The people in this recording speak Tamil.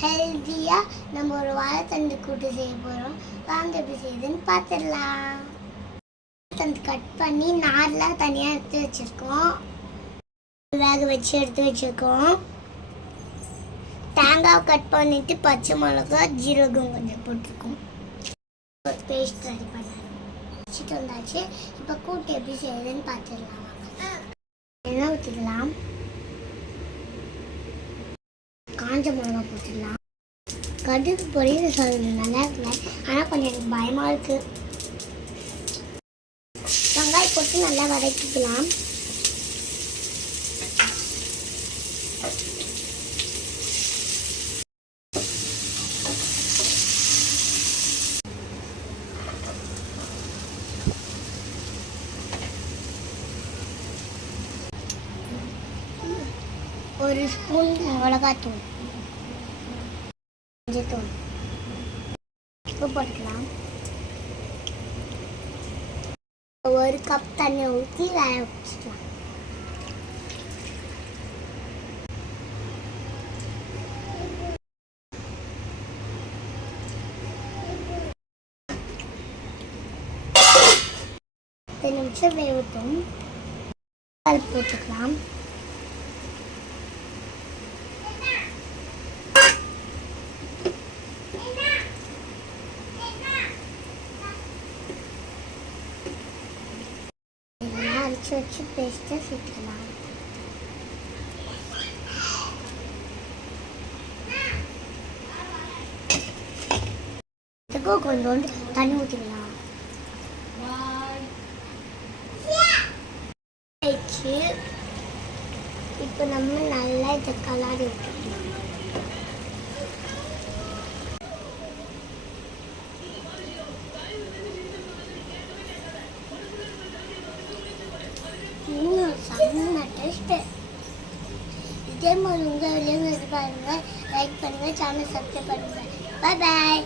ஹெல்த்தியாக நம்ம ஒரு வாழைத்தண்டு கூட்டு செய்ய போகிறோம். வாங்க எப்படி செய்யுதுன்னு பார்த்துடலாம். வாழைத்தண்டு கட் பண்ணி நார்லாம் தனியாக எடுத்து வச்சுருக்கோம். வேக வச்சு எடுத்து வச்சுருக்கோம். தேங்காய் கட் பண்ணிவிட்டு பச்சை மிளகா ஜீரகம் கொஞ்சம் போட்டிருக்கோம். ஒரு பேஸ்ட் ரெடி பண்ண வச்சுட்டு வந்தாச்சு. இப்போ கூட்டு எப்படி செய்யுதுன்னு பார்த்துடலாம். எண்ணெய் ஊற்றிக்கலாம். காஞ்ச மிளகா போட்டுடலாம். கடுகு பொரியல் சொல்றது நல்லா இருக்குல்ல, ஆனால் கொஞ்சம் எனக்கு பயமாக இருக்குது. வெங்காயம் போட்டு நல்லா வதக்கிக்கலாம். ஒரு ஸ்பூன் மிளகாத்தூள், மஞ்சத்தூள், உப்பு போட்டுக்கலாம். ஒரு கப் தண்ணி ஊற்றி வேக வச்சுக்கலாம். நிமிஷம் வேகட்டும். போட்டுக்கலாம். அரைச்சி வச்சு பேஸ்ட்டை சேர்த்துக்கலாம். இதுக்கு கொஞ்சோண்டு தண்ணி ஊற்றிக்கலாம். இப்போ நம்ம நல்லா இதை கலரி விட்டுக்கலாம். செம்ம டேஸ்ட்டு. இதே மாதிரி உங்கள் வீடியோ பாருங்கள், லைக் பண்ணுங்கள், சேனல் சப்ஸ்கிரைப் பண்ணுங்கள். பாய் பாய்.